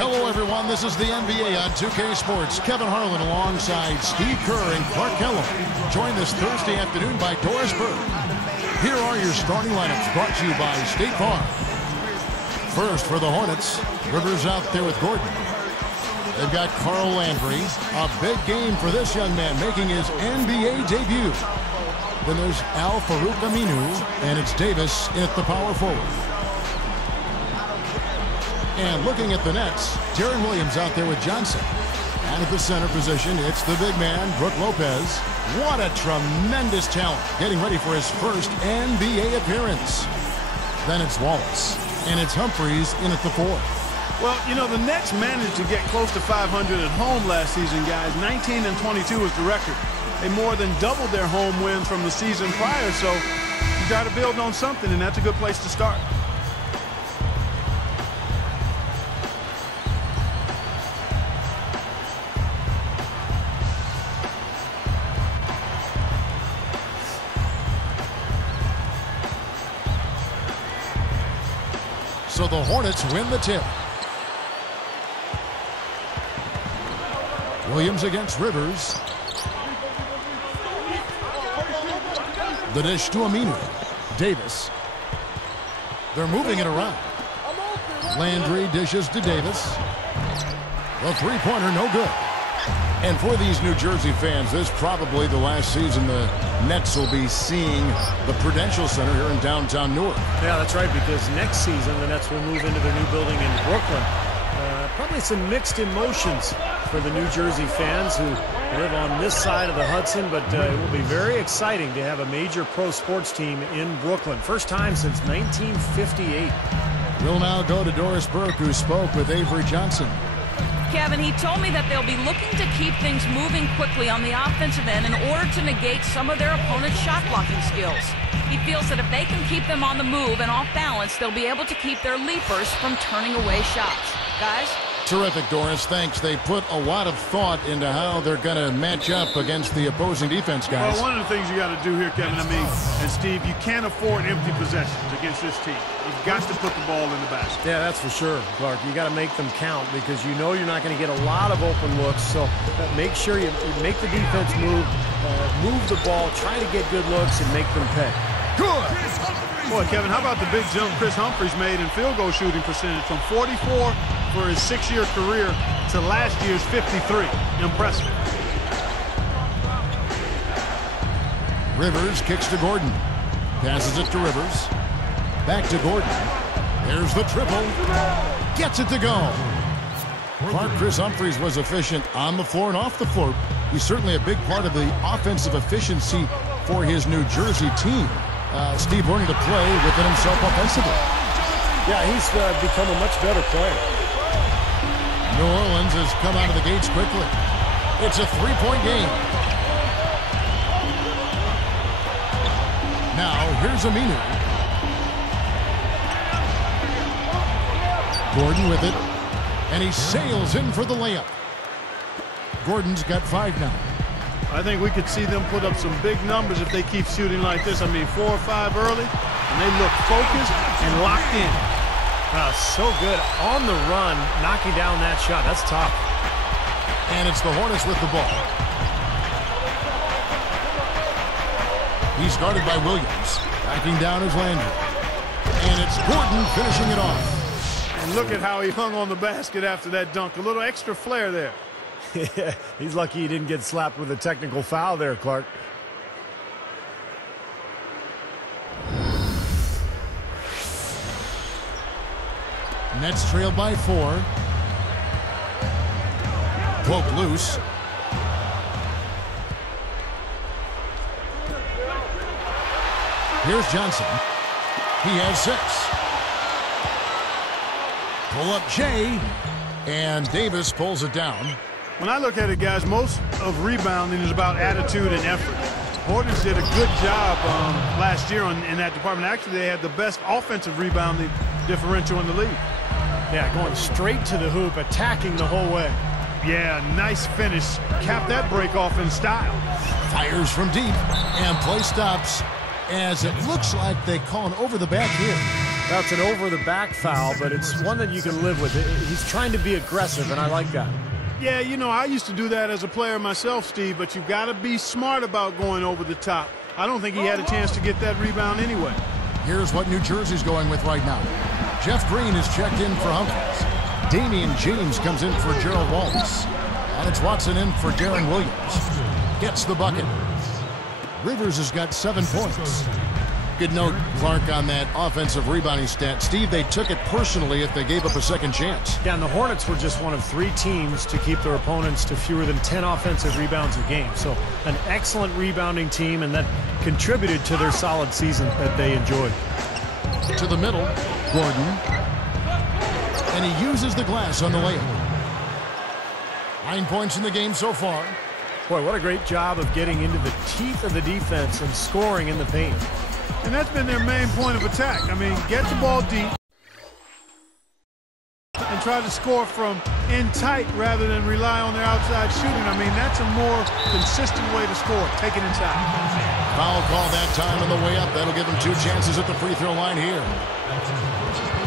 Hello, everyone. This is the NBA on 2K Sports. Kevin Harlan alongside Steve Kerr and Clark Kellum. Joined this Thursday afternoon by Doris Burke. Here are your starting lineups brought to you by State Farm. First for the Hornets, Rivers out there with Gordon. They've got Carl Landry. A big game for this young man making his NBA debut. Then there's Al-Farouq Aminu, and it's Davis at the power forward. And looking at the Nets, Darren Williams out there with Johnson. And at the center position, it's the big man, Brook Lopez. What a tremendous talent, getting ready for his first NBA appearance. Then it's Wallace, and it's Humphries in at the 4. Well, you know, the Nets managed to get close to 500 at home last season, guys. 19-22 was the record. They more than doubled their home wins from the season prior, so you got to build on something, and that's a good place to start. So the Hornets win the tip. Williams against Rivers. The dish to Aminu. Davis. They're moving it around. Landry dishes to Davis. The three-pointer, no good. And for these New Jersey fans, this is probably the last season the Nets will be seeing the Prudential Center here in downtown Newark. Yeah, that's right, because next season the Nets will move into their new building in Brooklyn. Probably some mixed emotions for the New Jersey fans who live on this side of the Hudson, but it will be very exciting to have a major pro sports team in Brooklyn. First time since 1958. We'll now go to Doris Burke, who spoke with Avery Johnson. Kevin, he told me that they'll be looking to keep things moving quickly on the offensive end in order to negate some of their opponent's shot blocking skills. He feels that if they can keep them on the move and off balance, they'll be able to keep their leapers from turning away shots. Guys? Terrific, Doris. Thanks. They put a lot of thought into how they're going to match up against the opposing defense, guys. Well, one of the things you got to do here, Kevin, and Steve, you can't afford empty possessions against this team. You've got to put the ball in the basket. Yeah, that's for sure, Clark. You got to make them count because you know you're not going to get a lot of open looks. So make sure you make the defense move the ball, try to get good looks, and make them pay. Good. Boy, Kevin, how about the big jump Chris Humphries made in field goal shooting percentage from 44 for his 6-year career to last year's 53. Impressive. Rivers kicks to Gordon. Passes it to Rivers. Back to Gordon. There's the triple. Gets it to go. Clark, Chris Humphries was efficient on the floor and off the floor. He's certainly a big part of the offensive efficiency for his New Jersey team. Steve learning to play within himself offensively. Yeah, he's become a much better player. New Orleans has come out of the gates quickly. It's a three-point game. Now, here's Aminu. Gordon with it. And he sails in for the layup. Gordon's got 5 now. I think we could see them put up some big numbers if they keep shooting like this. I mean, 4 or 5 early, and they look focused and locked in. So good on the run, knocking down that shot. That's tough. And it's the Hornets with the ball. He's guarded by Williams. Backing down is Landry. And it's Gordon finishing it off. And look at how he hung on the basket after that dunk. A little extra flair there. Yeah, he's lucky he didn't get slapped with a technical foul there, Clark. Nets trailed by 4. Poke loose. Here's Johnson. He has 6. Pull up Jay. And Davis pulls it down. When I look at it, guys, most of rebounding is about attitude and effort. Hornets did a good job last year in that department. Actually, they had the best offensive rebounding differential in the league. Yeah, going straight to the hoop, attacking the whole way. Yeah, nice finish. Cap that break off in style. Fires from deep, and play stops as it looks like they call an over the back here. That's an over-the-back foul, but it's one that you can live with. He's trying to be aggressive, and I like that. Yeah, you know, I used to do that as a player myself, Steve, but you've got to be smart about going over the top. I don't think he had a chance to get that rebound anyway. Here's what New Jersey's going with right now. Jeff Green is checked in for Humphries. Damian James comes in for Gerald Wallace. And it's Watson in for Darren Williams. Gets the bucket. Rivers has got 7 points. Good note, Clark, on that offensive rebounding stat. Steve, they took it personally if they gave up a second chance. Yeah, and the Hornets were just one of 3 teams to keep their opponents to fewer than 10 offensive rebounds a game. So an excellent rebounding team, and that contributed to their solid season that they enjoyed. To the middle, Gordon. And he uses the glass on the layup. 9 points in the game so far. Boy, what a great job of getting into the teeth of the defense and scoring in the paint. And that's been their main point of attack. I mean, get the ball deep and try to score from in tight rather than rely on their outside shooting. I mean, that's a more consistent way to score. Take it inside. Foul call that time on the way up. That'll give them 2 chances at the free throw line here.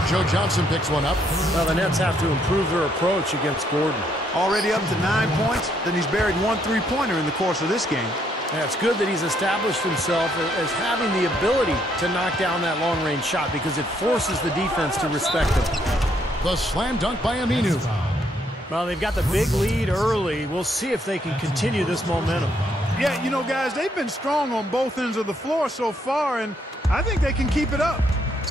Joe Johnson picks one up. Well, the Nets have to improve their approach against Gordon. Already up to 9 points. Then he's buried 1 3-pointer in the course of this game. Yeah, it's good that he's established himself as having the ability to knock down that long-range shot because it forces the defense to respect him. The slam dunk by Aminu. Well, they've got the big lead early. We'll see if they can continue this momentum. Yeah, you know, guys, they've been strong on both ends of the floor so far, and I think they can keep it up.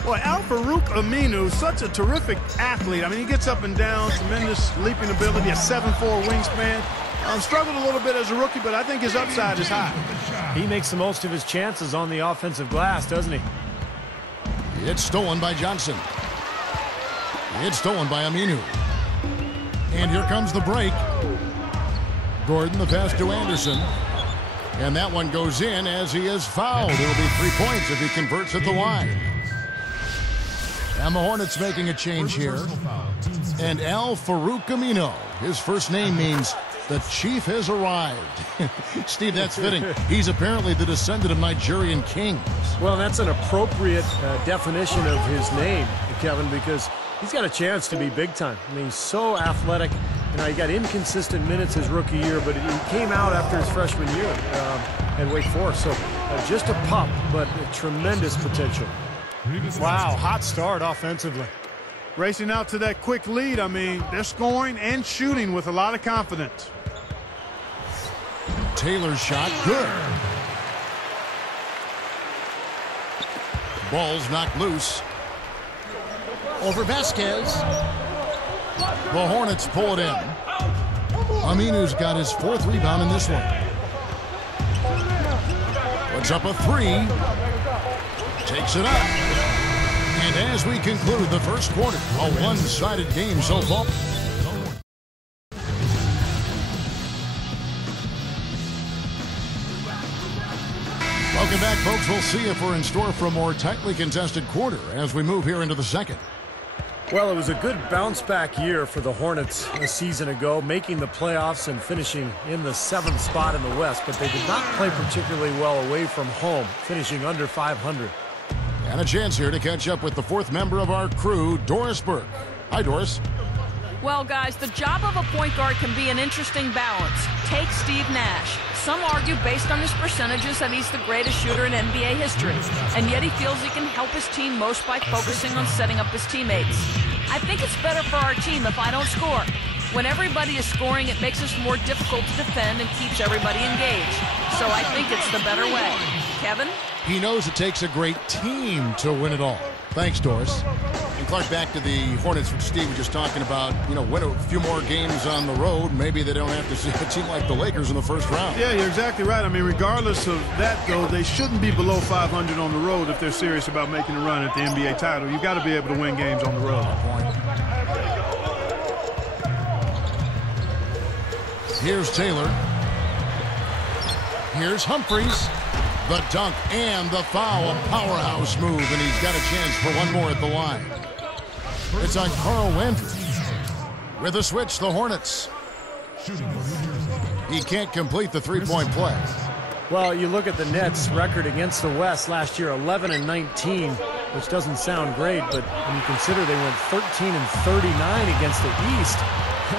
Well, Al-Farouq Aminu, such a terrific athlete. I mean, he gets up and down, tremendous leaping ability, a 7'4" wingspan. Struggled a little bit as a rookie, but I think his upside is high. He makes the most of his chances on the offensive glass, doesn't he? It's stolen by Johnson. It's stolen by Aminu. And here comes the break. Gordon, the pass to Anderson. And that one goes in as he is fouled. It'll be 3 points if he converts at the line. And the Hornets making a change here. And Al-Farouq Aminu, his first name means the chief has arrived. Steve, that's fitting. He's apparently the descendant of Nigerian kings. Well, that's an appropriate definition of his name, Kevin, because he's got a chance to be big time. I mean, he's so athletic. You know, he got inconsistent minutes his rookie year, but he came out after his freshman year at Wake Forest. So just a pup, but tremendous potential. Wow, hot start offensively. Racing out to that quick lead. I mean, they're scoring and shooting with a lot of confidence. Taylor's shot, good. Ball's knocked loose. Over Vasquez. The Hornets pull it in. Aminu's got his 4th rebound in this one. Puts up a 3. Takes it up. And as we conclude the first quarter, a one-sided game so far. Welcome back, folks. We'll see if we're in store for a more tightly contested quarter as we move here into the second. Well, it was a good bounce-back year for the Hornets a season ago, making the playoffs and finishing in the 7th spot in the West, but they did not play particularly well away from home, finishing under 500. And a chance here to catch up with the 4th member of our crew, Doris Burke. Hi, Doris. Well, guys, the job of a point guard can be an interesting balance. Take Steve Nash. Some argue, based on his percentages, that he's the greatest shooter in NBA history. And yet he feels he can help his team most by focusing on setting up his teammates. I think it's better for our team if I don't score. When everybody is scoring, it makes us more difficult to defend and keeps everybody engaged. So I think it's the better way. Kevin? He knows it takes a great team to win it all. Thanks, Doris. And Clark, back to the Hornets, which Steve was just talking about. You know, win a few more games on the road. Maybe they don't have to see a team like the Lakers in the first round. Yeah, you're exactly right. I mean, regardless of that, though, they shouldn't be below 500 on the road if they're serious about making a run at the NBA title. You've got to be able to win games on the road. Here's Taylor. Here's Humphries. The dunk and the foul, a powerhouse move, and he's got a chance for one more at the line. It's on Carl Landry. With a switch, the Hornets. He can't complete the three-point play. Well, you look at the Nets' record against the West last year, 11-19. which doesn't sound great, but when you consider they went 13-39 against the East,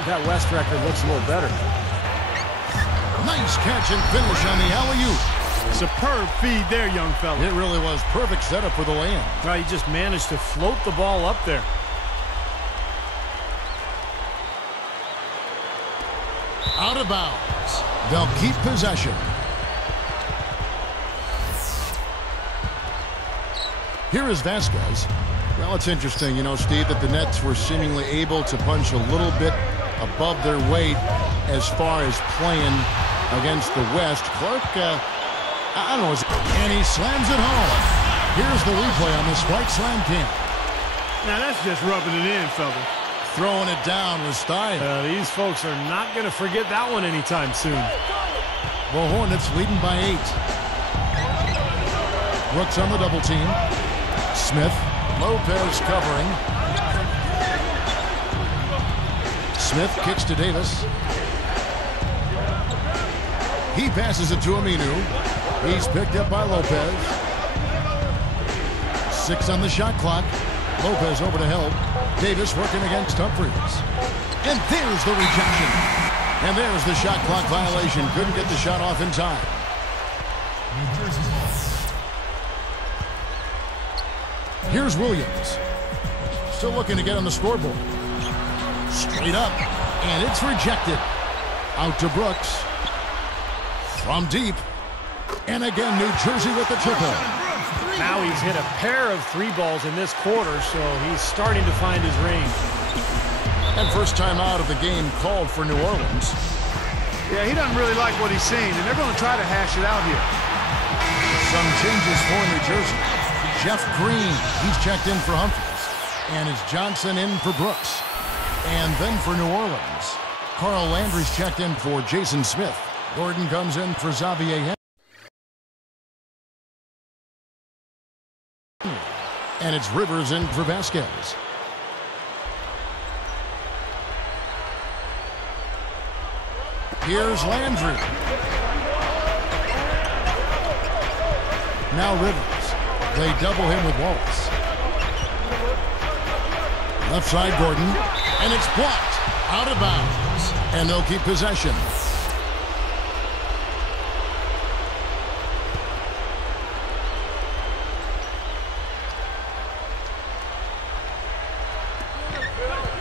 that West record looks a little better. Nice catch and finish on the alley-oop. Superb feed there, young fella. It really was. Perfect setup for the lay-in. Well, he just managed to float the ball up there. Out of bounds. They'll keep possession. Here is Vasquez. Well, it's interesting, you know, Steve, that the Nets were seemingly able to punch a little bit above their weight as far as playing against the West. Clark, I don't know, and he slams it home. Here's the replay on this White Slam camp. Now that's just rubbing it in, fella. Throwing it down with style. These folks are not going to forget that one anytime soon. The Hornets leading by 8. Brooks on the double team. Smith. Lopez covering. Smith kicks to Davis. He passes it to Aminu. He's picked up by Lopez. 6 on the shot clock. Lopez over to help. Davis working against Humphries. And there's the rejection. And there's the shot clock violation. Couldn't get the shot off in time. Here's Williams. Still looking to get on the scoreboard. Straight up. And it's rejected. Out to Brooks. From deep. And again, New Jersey with the triple. Now he's hit a pair of 3 balls in this quarter, so he's starting to find his range. And first time out of the game called for New Orleans. Yeah, he doesn't really like what he's seen, and they're going to try to hash it out here. Some changes for New Jersey. Jeff Green, he's checked in for Humphries. And it's Johnson in for Brooks. And then for New Orleans, Carl Landry's checked in for Jason Smith. Gordon comes in for Xavier Henry. And it's Rivers in for Vasquez. Here's Landry. Now Rivers. They double him with Wallace. Left side Gordon. And it's blocked. Out of bounds. And they'll keep possession.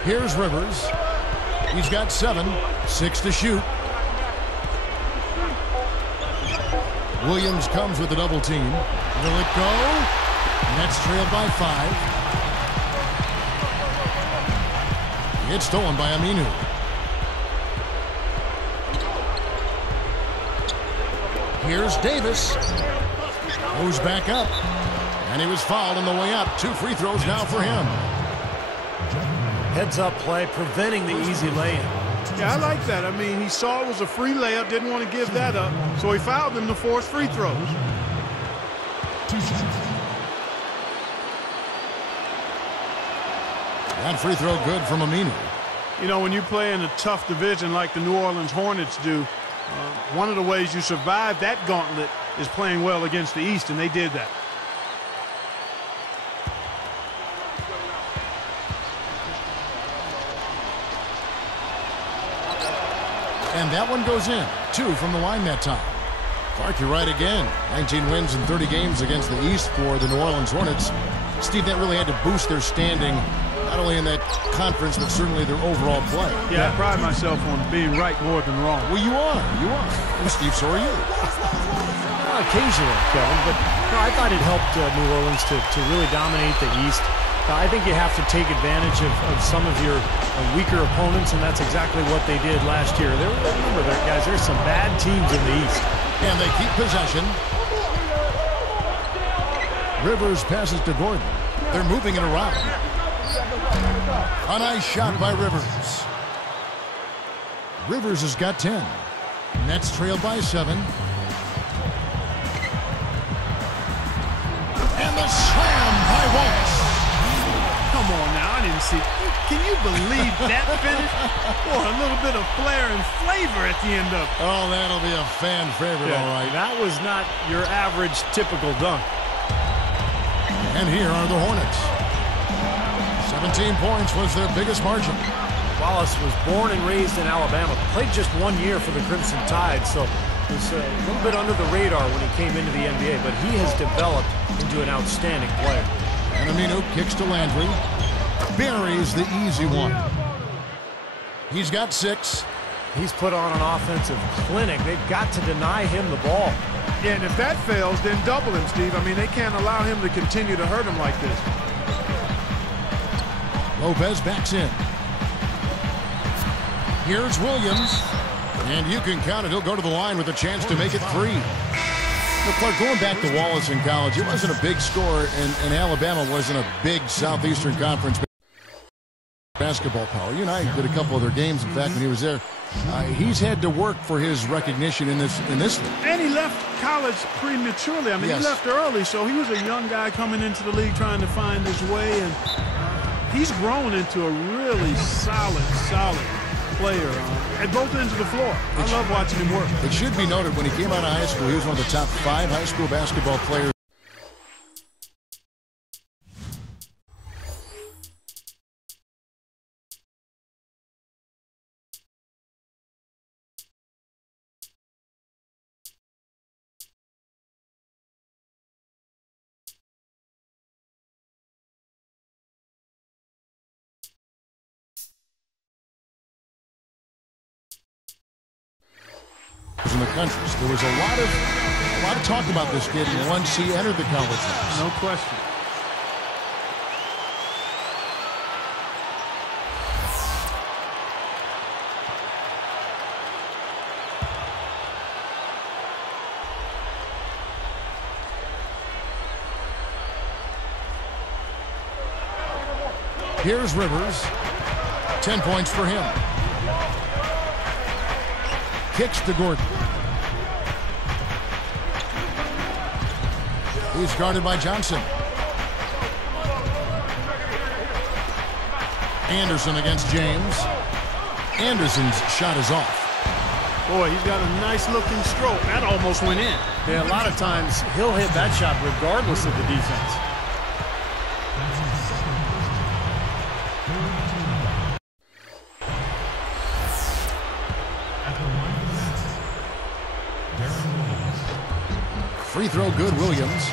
Here's Rivers. He's got 7. 6 to shoot. Williams comes with a double team. Will it go? Nets trailed by 5. It's stolen by Aminu. Here's Davis. Goes back up. And he was fouled on the way up. 2 free throws now for him. Heads-up play, preventing the easy lay-in. Yeah, I like that. I mean, he saw it was a free layup, didn't want to give that up, so he fouled him to force free throws. That free throw good from Aminu. You know, when you play in a tough division like the New Orleans Hornets do, one of the ways you survive that gauntlet is playing well against the East, and they did that. And that one goes in. 2 from the line that time. Clark, you're right again. 19 wins in 30 games against the East for the New Orleans Hornets. Steve, that really had to boost their standing, not only in that conference, but certainly their overall play. Yeah, I pride myself on being right more than wrong. Well, you are. You are. And Steve, so are you. Well, occasionally, Kevin, but no, I thought it helped New Orleans to really dominate the East. I think you have to take advantage of some of your weaker opponents, and that's exactly what they did last year. Remember, guys, there's some bad teams in the East. And they keep possession. Rivers passes to Gordon. They're moving it around. A nice shot by Rivers. Rivers has got 10. Nets trailed by 7. And the slam by Wallace. Come on now, I didn't see. Can you believe that finish? Boy, a little bit of flair and flavor at the end of it. Oh, that'll be a fan favorite, all right. That was not your average typical dunk. And here are the Hornets. 17 points was their biggest margin. Wallace was born and raised in Alabama, played just 1 year for the Crimson Tide, so was a little bit under the radar when he came into the NBA, but he has developed into an outstanding player. And Aminu kicks to Landry. Buries the easy one. He's got 6. He's put on an offensive clinic. They've got to deny him the ball. Yeah, and if that fails, then double him, Steve. I mean, they can't allow him to continue to hurt him like this. Lopez backs in. Here's Williams. And you can count it. He'll go to the line with a chance to make it 3. Look, Clark, going back to Wallace in college, it wasn't a big score, and Alabama wasn't a big Southeastern Conference basketball power. You and I did a couple of their games, in fact, when he was there. He's had to work for his recognition in this league. And he left college prematurely. I mean, yes. He left early, so he was a young guy coming into the league trying to find his way, and he's grown into a really solid player at both ends of the floor. I love watching him work. It should be noted, when he came out of high school, he was one of the top 5 high school basketball players. In the country. So there was a lot of talk about this kid once he entered the college ranks. No question. Here's Rivers. 10 points for him. Kicks to Gordon. He's guarded by Johnson. Anderson against James. Anderson's shot is off. Boy, he's got a nice looking stroke. That almost went in. Yeah, a lot of times he'll hit that shot regardless of the defense. Free throw good, Williams.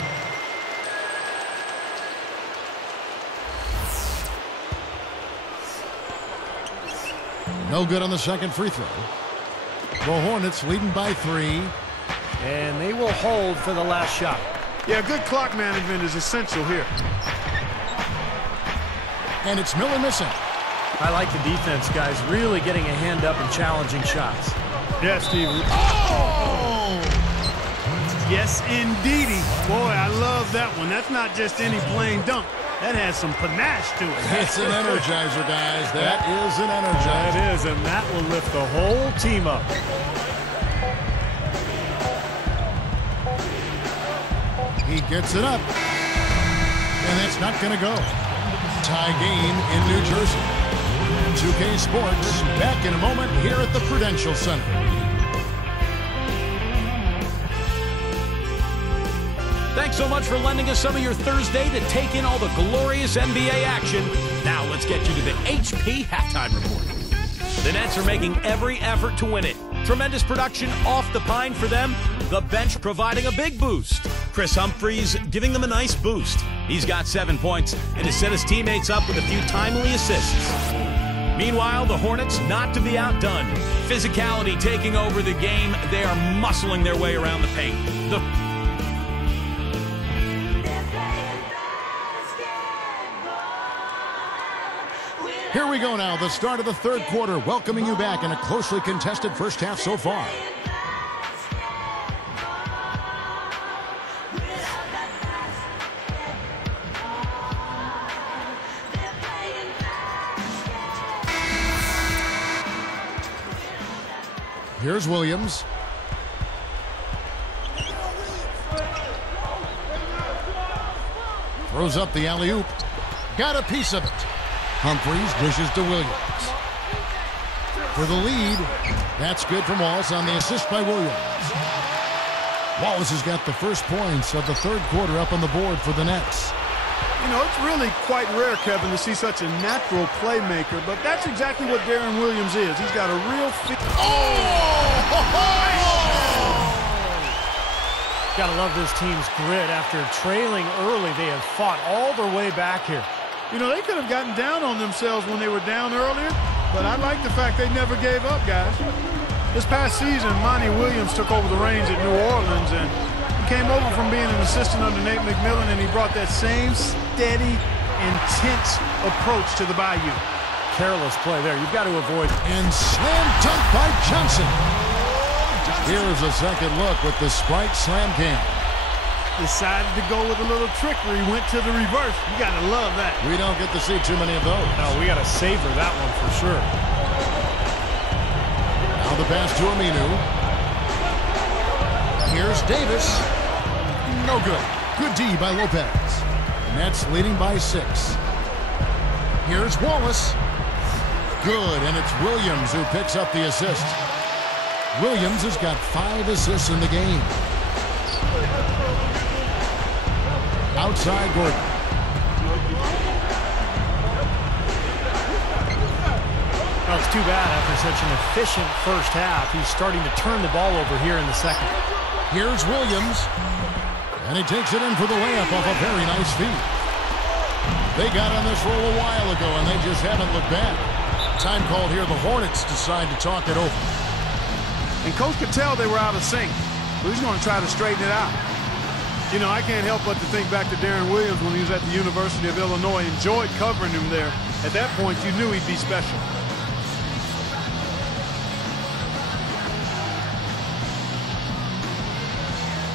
No good on the second free throw. The Hornets leading by 3. And they will hold for the last shot. Yeah, good clock management is essential here. And it's Miller missing. I like the defense, guys, really getting a hand up and challenging shots. Yes, Steve. Oh! Yes, indeedy. Boy, I love that one. That's not just any plain dunk. That has some panache to it. It's an energizer, guys. That is an energizer. That is, and that will lift the whole team up. He gets it up. And that's not going to go. Tie game in New Jersey. 2K Sports back in a moment here at the Prudential Center. Thanks so much for lending us some of your Thursday to take in all the glorious NBA action. Now let's get you to the HP Halftime Report. The Nets are making every effort to win it. Tremendous production off the pine for them. The bench providing a big boost. Chris Humphries giving them a nice boost. He's got 7 points and has set his teammates up with a few timely assists. Meanwhile, the Hornets not to be outdone. Physicality taking over the game. They are muscling their way around the paint. Here we go now, the start of the third quarter, welcoming you back in a closely contested first half so far. Here's Williams. Throws up the alley-oop. Got a piece of it. Humphries dishes to Williams. For the lead, that's good from Wallace on the assist by Williams. Wallace has got the first points of the third quarter up on the board for the Nets. know, it's really quite rare, Kevin, to see such a natural playmaker, but that's exactly what Darren Williams is. He's got a real Gotta love this team's grit. After trailing early, they have fought all their way back here. You know, they could have gotten down on themselves when they were down earlier, but I like the fact they never gave up, guys. This past season, Monty Williams took over the reins at New Orleans, and he came over from being an assistant under Nate McMillan, and he brought that same steady, intense approach to the Bayou. Careless play there. You've got to avoid. And slam dunk by Johnson. Here's a second look with the Sprite Slam Cam. Decided to go with a little trickery, went to the reverse. You got to love that. We don't get to see too many of those. No, we got to savor that one for sure. Now the pass to Aminu. Here's Davis. No good. Good D by Lopez. Nets leading by 6. Here's Wallace. Good, and it's Williams who picks up the assist. Williams has got 5 assists in the game. Outside Gordon. Well, it's too bad after such an efficient first half. He's starting to turn the ball over here in the second. Here's Williams. And he takes it in for the layup off a very nice feed. They got on this roll a while ago, and they just haven't looked back. Time called here. The Hornets decide to talk it over. And Coach could tell they were out of sync, but he's going to try to straighten it out. You know, I can't help but to think back to Darren Williams when he was at the University of Illinois. Enjoyed covering him there. At that point, you knew he'd be special.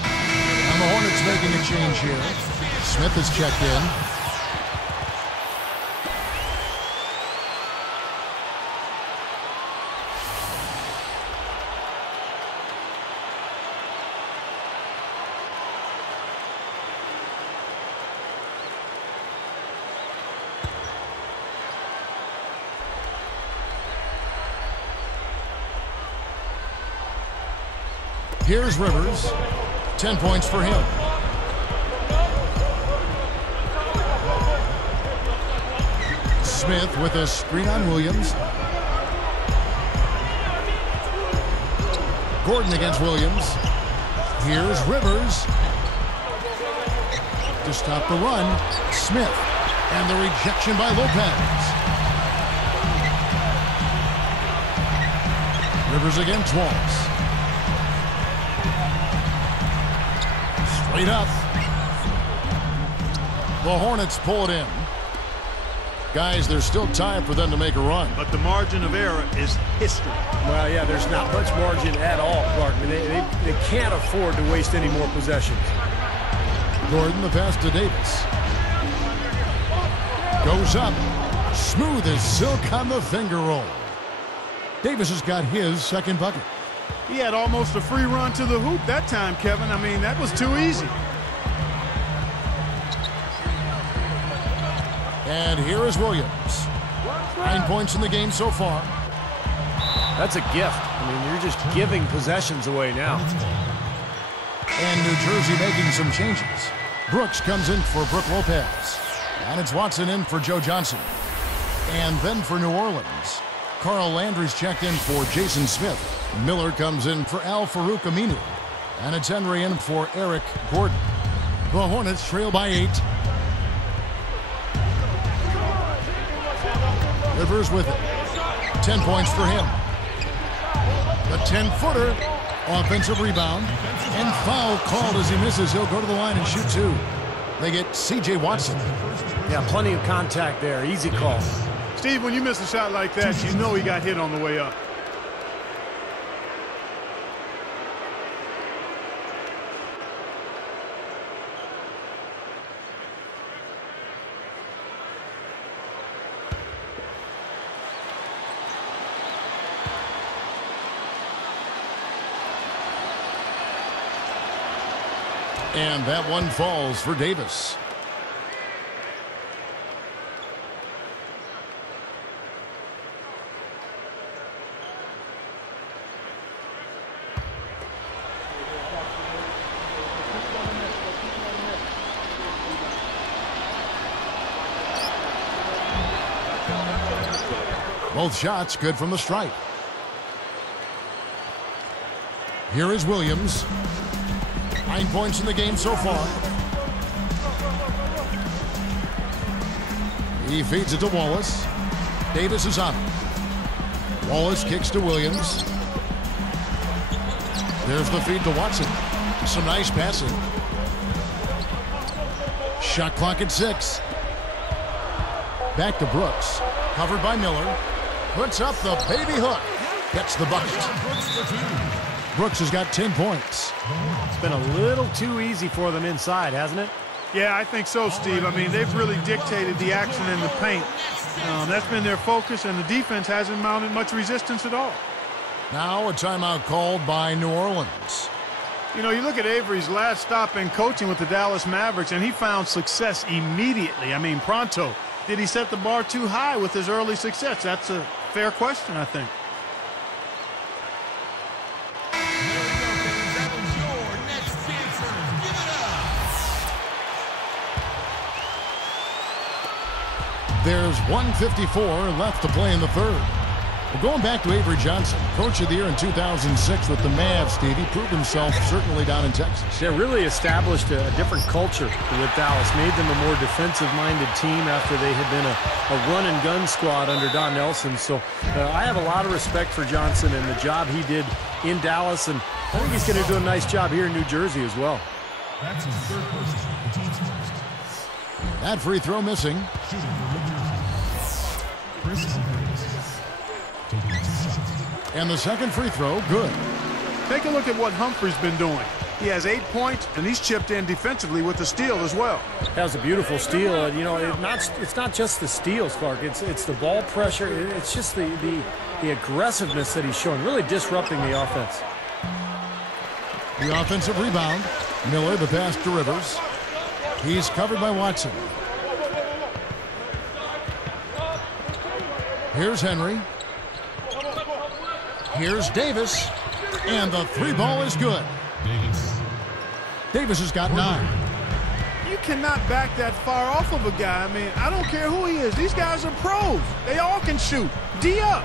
And the Hornets making a change here. Smith is checked in. Here's Rivers. 10 points for him. Smith with a screen on Williams. Gordon against Williams. Here's Rivers. To stop the run, Smith. And the rejection by Lopez. Rivers against Wallace. Straight up. The Hornets pull it in. Guys, there's still time for them to make a run. But the margin of error is history. Well, yeah, there's not much margin at all, Clark. I mean, they can't afford to waste any more possessions. Gordon, the pass to Davis. Goes up. Smooth as silk on the finger roll. Davis has got his second bucket. He had almost a free run to the hoop that time, Kevin. I mean, that was too easy. And here is Williams. 9 points in the game so far. That's a gift. I mean, you're just giving possessions away now. And New Jersey making some changes. Brooks comes in for Brook Lopez. And it's Watson in for Joe Johnson. And then for New Orleans, Carl Landry's checked in for Jason Smith. Miller comes in for Al Farouk Aminu. And it's Henry in for Eric Gordon. The Hornets trail by 8. Rivers with it. 10 points for him. The 10-footer. Offensive rebound. And foul called as he misses. He'll go to the line and shoot 2. They get C.J. Watson. Yeah, plenty of contact there. Easy call. Steve, when you miss a shot like that, you know he got hit on the way up. And that one falls for Davis. Both shots good from the stripe. Here is Williams. 9 points in the game so far. He feeds it to Wallace. Davis is on it. Wallace kicks to Williams. There's the feed to Watson. Some nice passing. Shot clock at 6. Back to Brooks. Covered by Miller. Puts up the baby hook. Gets the bucket. Brooks has got 10 points. It's been a little too easy for them inside, hasn't it? Yeah, I think so, Steve. I mean, they've really dictated the action in the paint. That's been their focus, and the defense hasn't mounted much resistance at all. Now a timeout called by New Orleans. You know, you look at Avery's last stop in coaching with the Dallas Mavericks, and he found success immediately. I mean, pronto. Did he set the bar too high with his early success? That's a fair question, I think. There's 1:54 left to play in the third. Well, going back to Avery Johnson, Coach of the Year in 2006 with the Mavs, Steve. He proved himself certainly down in Texas. Yeah, really established a different culture with Dallas. Made them a more defensive-minded team after they had been a run-and-gun squad under Don Nelson. So I have a lot of respect for Johnson and the job he did in Dallas, and I think he's going to do a nice job here in New Jersey as well. That's his third person. That free throw missing. And the second free throw, good. Take a look at what Humphrey's been doing. He has 8 points, and he's chipped in defensively with the steal as well. That was a beautiful steal. You know, it's not just the steals, Clark. It's the ball pressure. It's just the aggressiveness that he's showing, really disrupting the offense. The offensive rebound. Miller, the pass to Rivers. He's covered by Watson. Here's Henry. Here's Davis. And the three ball is good. Davis has got 9. You cannot back that far off of a guy. I mean, I don't care who he is. These guys are pros. They all can shoot. D up.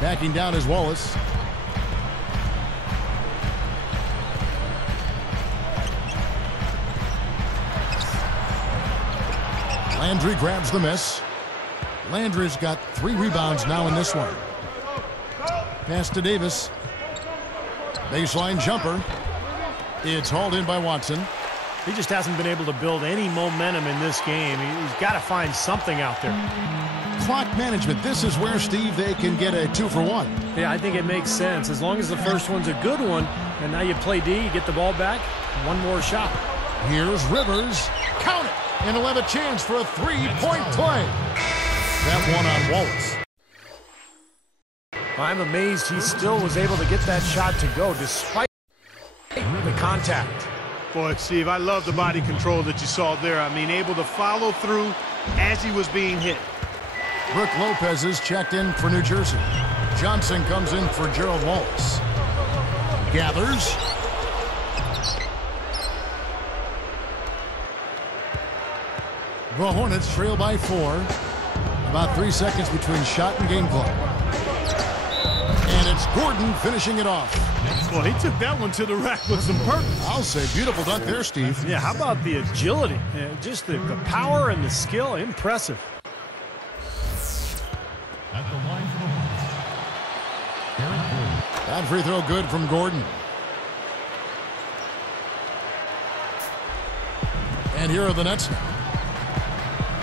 Backing down is Wallace. Landry grabs the miss. Landry's got 3 rebounds now in this one. Pass to Davis. Baseline jumper. It's hauled in by Watson. He just hasn't been able to build any momentum in this game. He's got to find something out there. Clock management. This is where, Steve, they can get a 2-for-1. Yeah, I think it makes sense. As long as the first one's a good one, and now you play D, you get the ball back, one more shot. Here's Rivers. Count it. And he'll have a chance for a 3-point play. That one on Wallace. I'm amazed he still was able to get that shot to go despite the contact. Boy, Steve, I love the body control that you saw there. I mean, able to follow through as he was being hit. Brooke Lopez is checked in for New Jersey. Johnson comes in for Gerald Wallace. Gathers. The Hornets trail by 4. About 3 seconds between shot and game clock. And it's Gordon finishing it off. Well, he took that one to the rack with some purpose. I'll say beautiful dunk there, Steve. Yeah, how about the agility? Yeah, just the power and the skill. Impressive. At the line for the Hornets. That free throw good from Gordon. And here are the Nets now.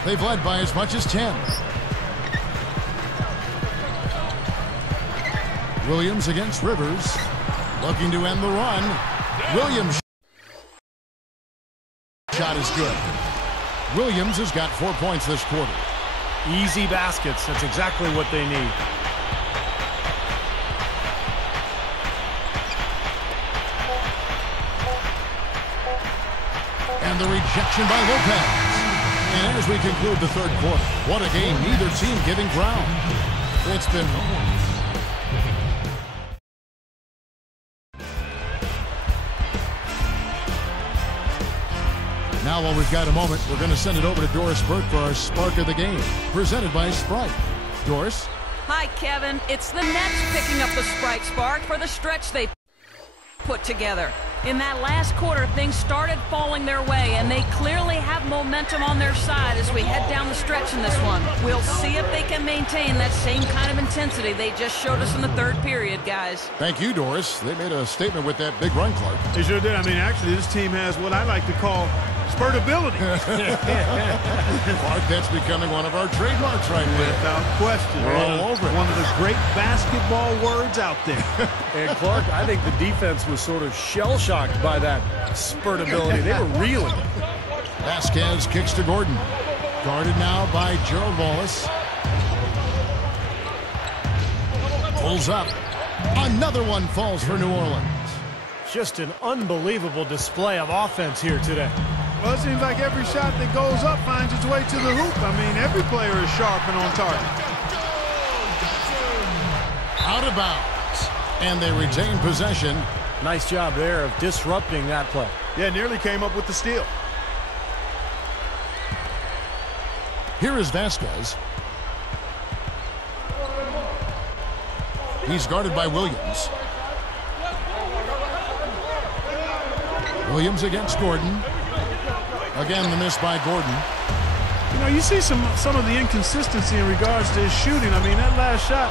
They've led by as much as 10. Williams against Rivers. Looking to end the run. Williams' shot is good. Williams has got 4 points this quarter. Easy baskets. That's exactly what they need. And the rejection by Lopez. And as we conclude the third quarter, what a game. Neither team giving ground. It's been... Now, while we've got a moment, we're going to send it over to Doris Burke for our Spark of the Game, presented by Sprite. Doris? Hi, Kevin. It's the Nets picking up the Sprite Spark for the stretch they put together. In that last quarter, things started falling their way, and they clearly have momentum on their side as we head down the stretch in this one. We'll see if they can maintain that same kind of intensity they just showed us in the third period, guys. Thank you, Doris. They made a statement with that big run, Clark. They sure did. I mean, actually, this team has what I like to call spurtability. Clark, that's becoming one of our trademarks right there. Without question. We're all over it. One of the great basketball words out there. And Clark, I think the defense was sort of shell-shocked by that spurtability. They were reeling. Vasquez kicks to Gordon. Guarded now by Gerald Wallace. Pulls up. Another one falls for New Orleans. Just an unbelievable display of offense here today. Well, it seems like every shot that goes up finds its way to the hoop. I mean, every player is sharp and on target. Out of bounds. And they retain possession. Nice job there of disrupting that play. Yeah, nearly came up with the steal. Here is Vasquez. He's guarded by Williams. Williams against Gordon. Again, the miss by Gordon. You know, you see some of the inconsistency in regards to his shooting. I mean, that last shot,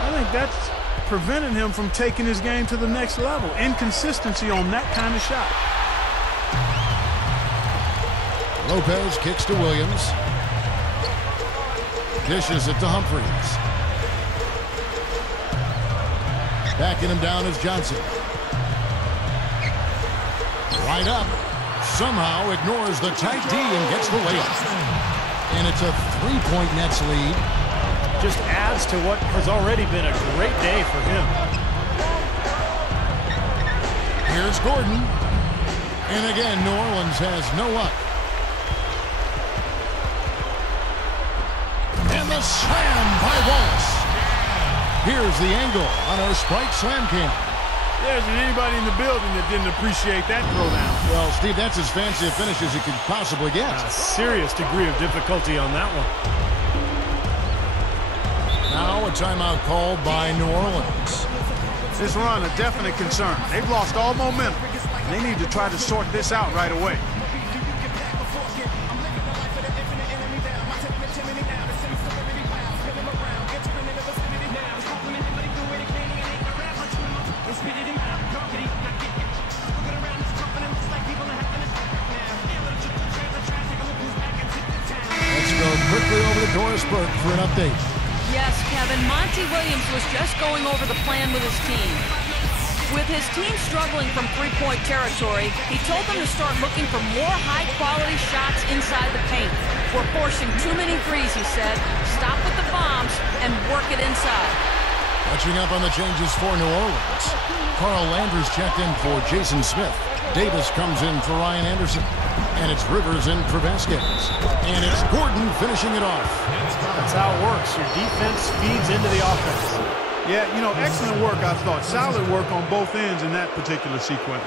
I think that's preventing him from taking his game to the next level. Inconsistency on that kind of shot. Lopez kicks to Williams. Dishes it to Humphries. Backing him down is Johnson. Right up. Somehow ignores the tight D and gets the layup. And it's a 3-point Nets lead. Just adds to what has already been a great day for him. Here's Gordon. And again, New Orleans has no luck. And the slam by Wallace. Here's the angle on our Sprite Slam Cam. There isn't anybody in the building that didn't appreciate that throwdown. Well, Steve, that's as fancy a finish as you could possibly get. A serious degree of difficulty on that one. Now a timeout called by New Orleans. This run a definite concern. They've lost all momentum. They need to try to sort this out right away. Quickly over to Doris Burke for an update. Yes, Kevin, Monty Williams was just going over the plan with his team. With his team struggling from three-point territory, he told them to start looking for more high-quality shots inside the paint. We're forcing too many threes, he said. Stop with the bombs and work it inside. Catching up on the changes for New Orleans. Carl Landers checked in for Jason Smith. Davis comes in for Ryan Anderson. And it's Rivers in for Vasquez. And it's Gordon finishing it off. That's how it works. Your defense feeds into the offense. Yeah, you know, excellent work, I thought. Solid work on both ends in that particular sequence.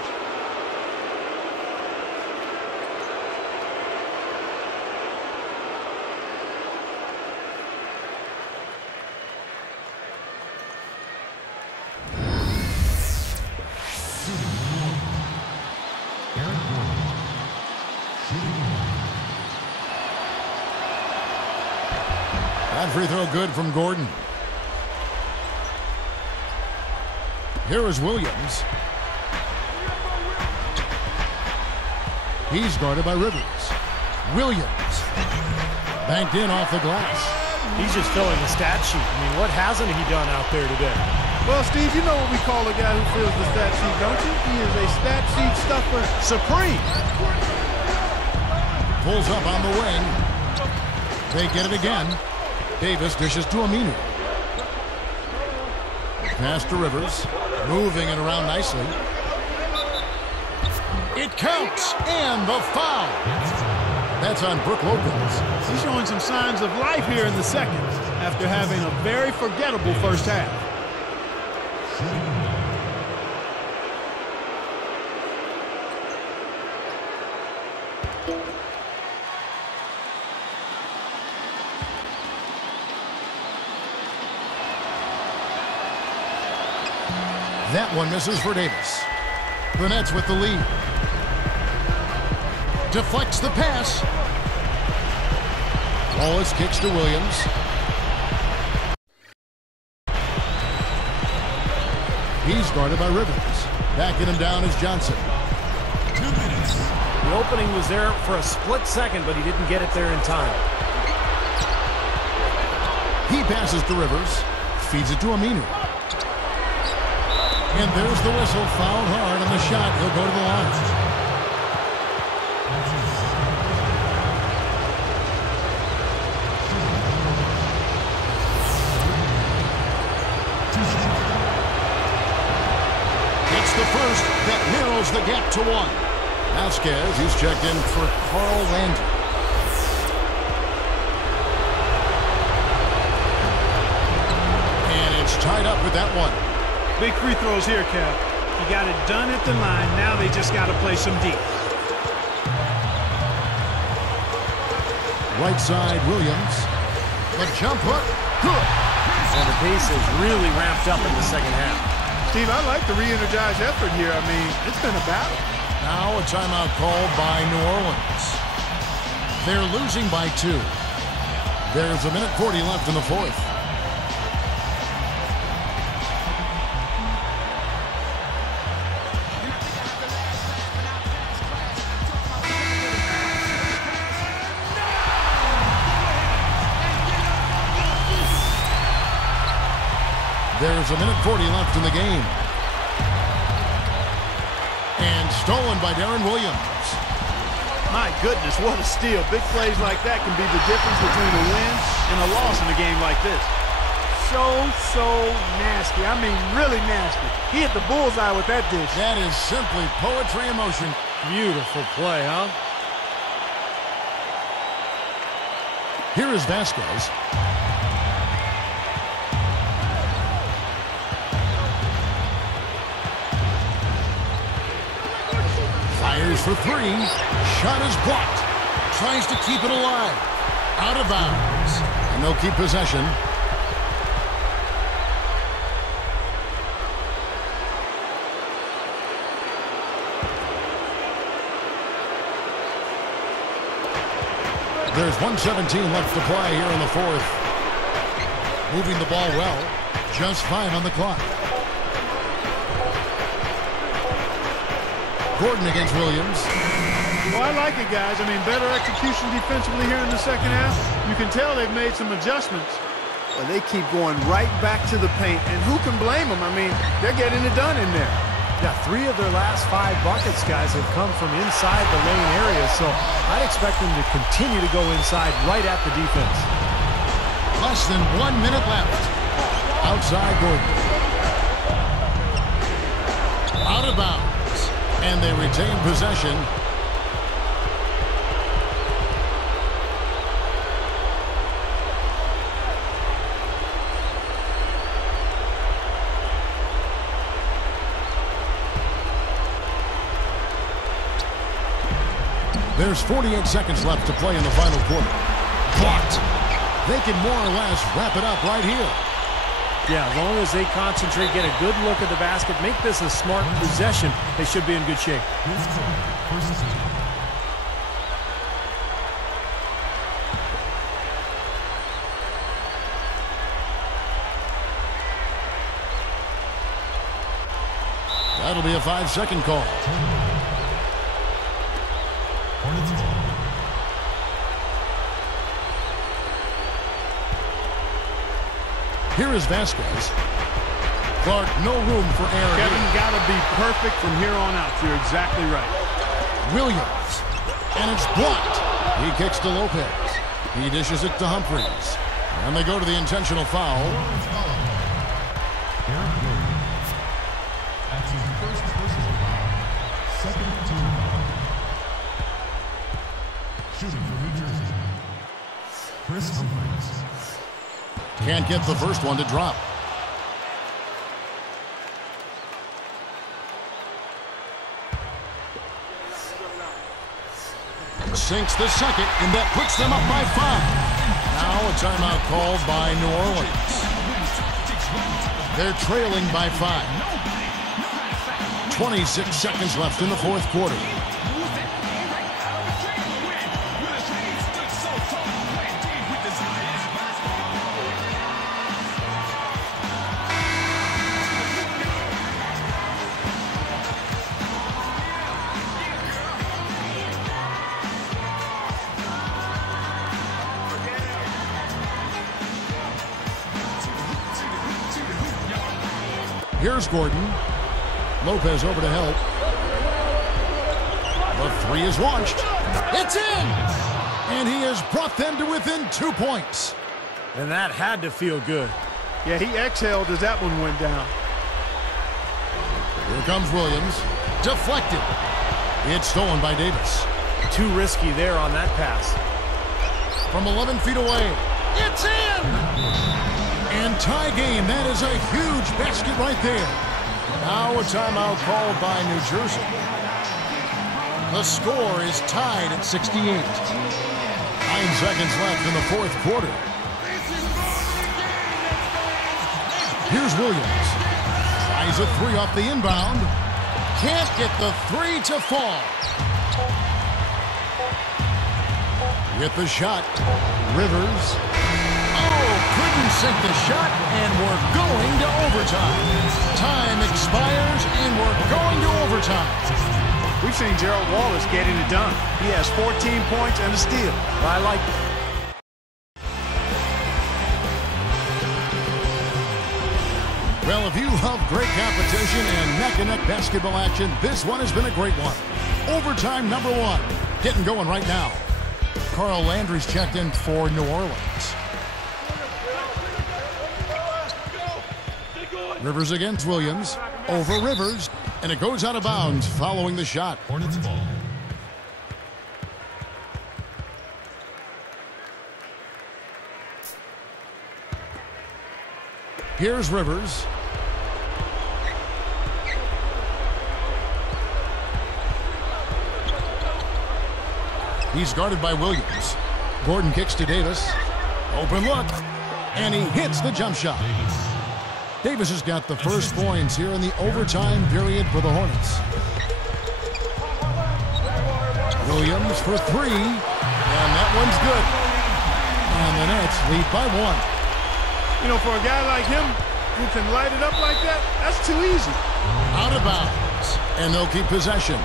That free throw good from Gordon. Here is Williams. He's guarded by Rivers. Williams. Banked in off the glass. He's just filling the stat sheet. I mean, what hasn't he done out there today? Well, Steve, you know what we call a guy who fills the stat sheet, don't you? He is a stat sheet stuffer supreme. Pulls up on the wing. They get it again. Davis dishes to Aminu. Pass to Rivers. Moving it around nicely. It counts. And the foul. That's on Brook Lopez. He's showing some signs of life here in the second after having a very forgettable first half. That one misses for Davis. The Nets with the lead. Deflects the pass. Wallace kicks to Williams. He's guarded by Rivers. Backing him down is Johnson. 2 minutes. The opening was there for a split second, but he didn't get it there in time. He passes to Rivers. Feeds it to Aminu. And there's the whistle. Fouled hard on the shot. He'll go to the line. It's the first that narrows the gap to 1. Vasquez, he's checked in for Carl Landry. And it's tied up with that one. Big free throws here, Kev. You got it done at the line. Now they just got to play some deep. Right side, Williams. The jump hook, good. And the pace is really ramped up in the second half. Steve, I like the re-energized effort here. I mean, it's been a battle. Now a timeout called by New Orleans. They're losing by 2. There's 1:40 left in the fourth. There's 1:40 left in the game. And stolen by Darren Williams. My goodness, what a steal. Big plays like that can be the difference between a win and a loss in a game like this. So nasty. I mean, really nasty. He hit the bullseye with that dish. That is simply poetry in motion. Beautiful play, huh? Here is Vasquez. Fires for 3. Shot is blocked. Tries to keep it alive. Out of bounds. And they'll keep possession. There's 1:17 left to play here in the fourth. Moving the ball well. Just 5 on the clock. Gordon against Williams. Well, I like it, guys. I mean, better execution defensively here in the second half. You can tell they've made some adjustments. Well, they keep going right back to the paint, and who can blame them? I mean, they're getting it done in there. Yeah, 3 of their last 5 buckets, guys, have come from inside the lane area, so I'd expect them to continue to go inside right at the defense. Less than 1 minute left. Outside Gordon. Out of bounds. And they retain possession. There's 48 seconds left to play in the final quarter. Blocked. They can more or less wrap it up right here. Yeah, as long as they concentrate, get a good look at the basket, make this a smart possession, they should be in good shape. That'll be a 5-second call. Here is Vasquez. Clark, no room for error. Kevin, got to be perfect from here on out. You're exactly right. Williams. And it's blocked. He kicks to Lopez. He dishes it to Humphries. And they go to the intentional foul. That's his first personal foul. Second team foul. Shooting for New Jersey. Chris Humphries. Can't get the first one to drop. Sinks the second, and that puts them up by 5. Now a timeout called by New Orleans. They're trailing by 5. 26 seconds left in the fourth quarter. Here's Gordon. Lopez over to help. The three is launched. It's in! And he has brought them to within 2 points. And that had to feel good. Yeah, he exhaled as that one went down. Here comes Williams. Deflected. It's stolen by Davis. Too risky there on that pass. From 11 feet away. It's in! And tie game. That is a huge basket right there. Now a timeout called by New Jersey. The score is tied at 68. 9 seconds left in the fourth quarter. Here's Williams. Tries a three off the inbound. Can't get the three to fall. With the shot, Rivers. Oh, couldn't sink the shot, and we're going to overtime. Time expires, and we're going to overtime. We've seen Gerald Wallace getting it done. He has 14 points and a steal. I like it. Well, if you love great competition and neck-and-neck basketball action, this one has been a great one. Overtime number one. Getting going right now. Carl Landry's checked in for New Orleans. Rivers against Williams. Over Rivers. And it goes out of bounds following the shot. Hornets ball. Here's Rivers. He's guarded by Williams. Gordon kicks to Davis. Open look. And he hits the jump shot. Davis has got the first points here in the overtime period for the Hornets. Williams for three. And that one's good. And the Nets lead by one. You know, for a guy like him who can light it up like that, that's too easy. Out of bounds. And they'll keep possession.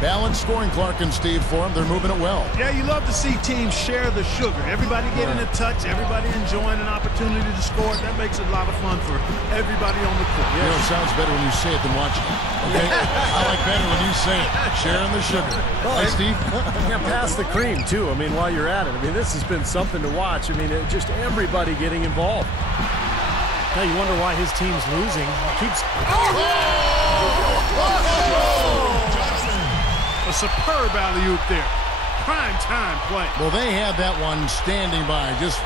Balanced scoring, Clark and Steve, for them. They're moving it well. Yeah, you love to see teams share the sugar. Everybody getting a touch, everybody enjoying an opportunity to score. That makes it a lot of fun for everybody on the court. You know, it sounds better when you say it than watching it. Okay? I like better when you say it. Sharing the sugar. Hey, Steve? You can pass the cream, too. I mean, while you're at it. I mean, this has been something to watch. I mean, just everybody getting involved. Now, you wonder why his team's losing. He keeps... A superb alley-oop there. Prime time play. Well, they had that one standing by, just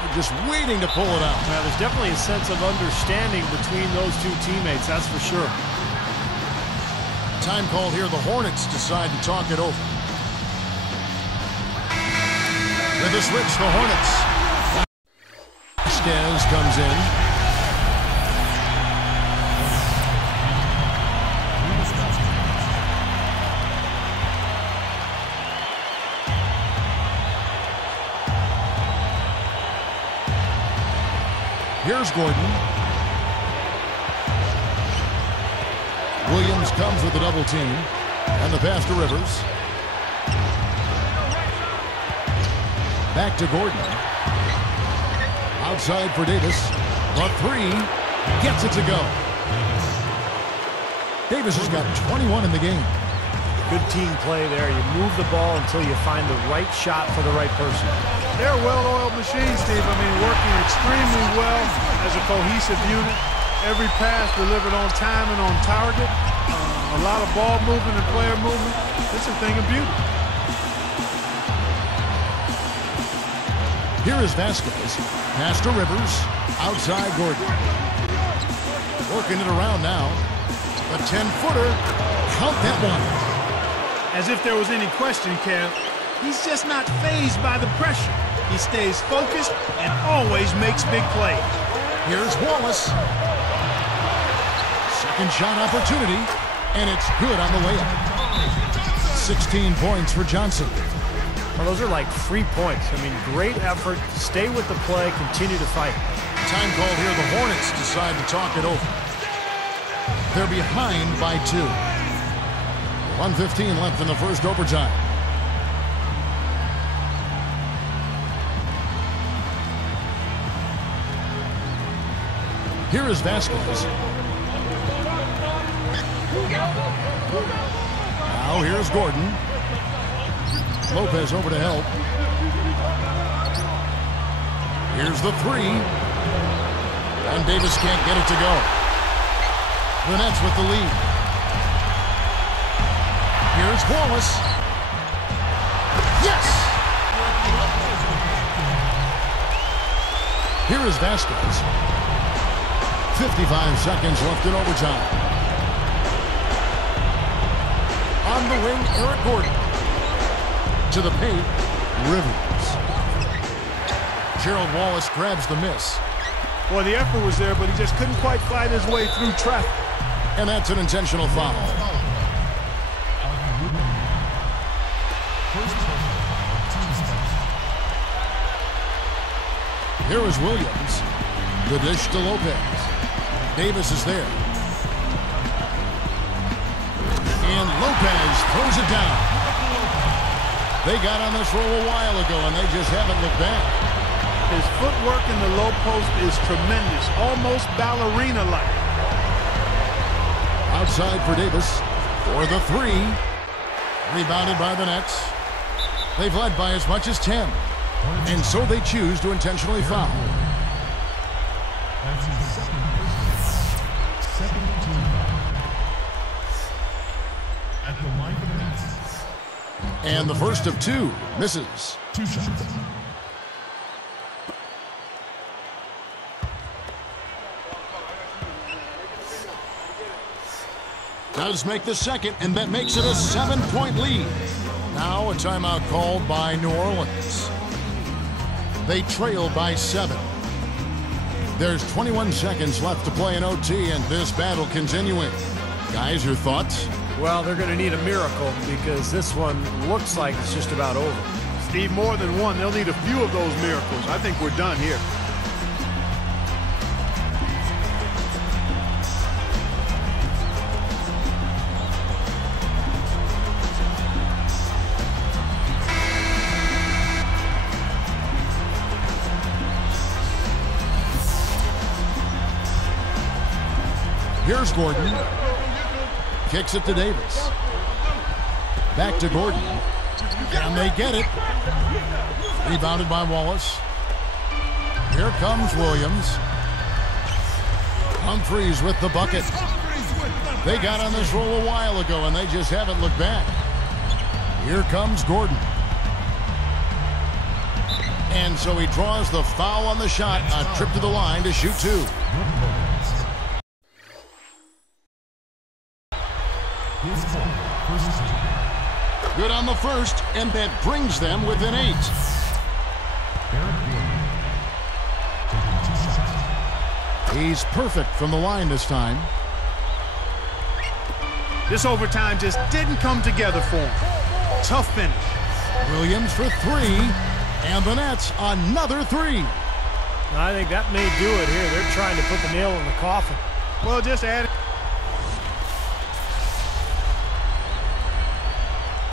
waiting to pull it out. Now, there's definitely a sense of understanding between those two teammates, that's for sure. Time called here. The Hornets decide to talk it over. With the switch, the Hornets. Vasquez comes in. Here's Gordon. Williams comes with a double team. And the pass to Rivers. Back to Gordon. Outside for Davis. The three. Gets it to go. Davis has got 21 in the game. Good team play there. You move the ball until you find the right shot for the right person. They're a well-oiled machine, Steve. I mean, working extremely well as a cohesive unit. Every pass delivered on time and on target. A lot of ball movement and player movement. It's a thing of beauty. Here is Vasquez. Pass to Rivers. Outside Gordon. Working it around now. A 10-footer. Count that one. As if there was any question, Kev. He's just not fazed by the pressure. He stays focused and always makes big plays. Here's Wallace. Second shot opportunity, and it's good on the layup. 16 points for Johnson. Well, those are like free points. I mean, great effort. Stay with the play. Continue to fight. Time called here. The Hornets decide to talk it over. They're behind by 2. 1:15 left in the first overtime. Here is Vasquez. Now here's Gordon. Lopez over to help. Here's the 3. And Davis can't get it to go. The Nets with the lead. Here's Wallace. Yes! Here is Vasquez. 55 seconds left in overtime. On the wing, Eric Gordon. To the paint, Rivers. Gerald Wallace grabs the miss. Boy, the effort was there, but he just couldn't quite fight his way through traffic. And that's an intentional foul. Here is Williams. The dish to Lopez. Davis is there. And Lopez throws it down. They got on this roll a while ago, and they just haven't looked back. His footwork in the low post is tremendous, almost ballerina-like. Outside for Davis for the 3. Rebounded by the Nets. They've led by as much as 10. And so they choose to intentionally foul. That's his second team foul. At the line for the Nets. And the first of 2 misses. 2 shots. Does make the second, and that makes it a 7-point lead. Now a timeout called by New Orleans. They trail by 7. There's 21 seconds left to play in OT, and this battle continuing. Guys, your thoughts? Well, they're going to need a miracle because this one looks like it's just about over. Steve, more than one. They'll need a few of those miracles. I think we're done here. Here's Gordon. Kicks it to Davis. Back to Gordon. And they get it. Rebounded by Wallace. Here comes Williams. Humphreys with the bucket. They got on this roll a while ago, and they just haven't looked back. Here comes Gordon. And so he draws the foul on the shot. A trip to the line to shoot 2. Good on the first, and that brings them within 8. He's perfect from the line this time. This overtime just didn't come together for him. Tough finish. Williams for 3, and the Nets another 3. I think that may do it here. They're trying to put the nail in the coffin. Well, just add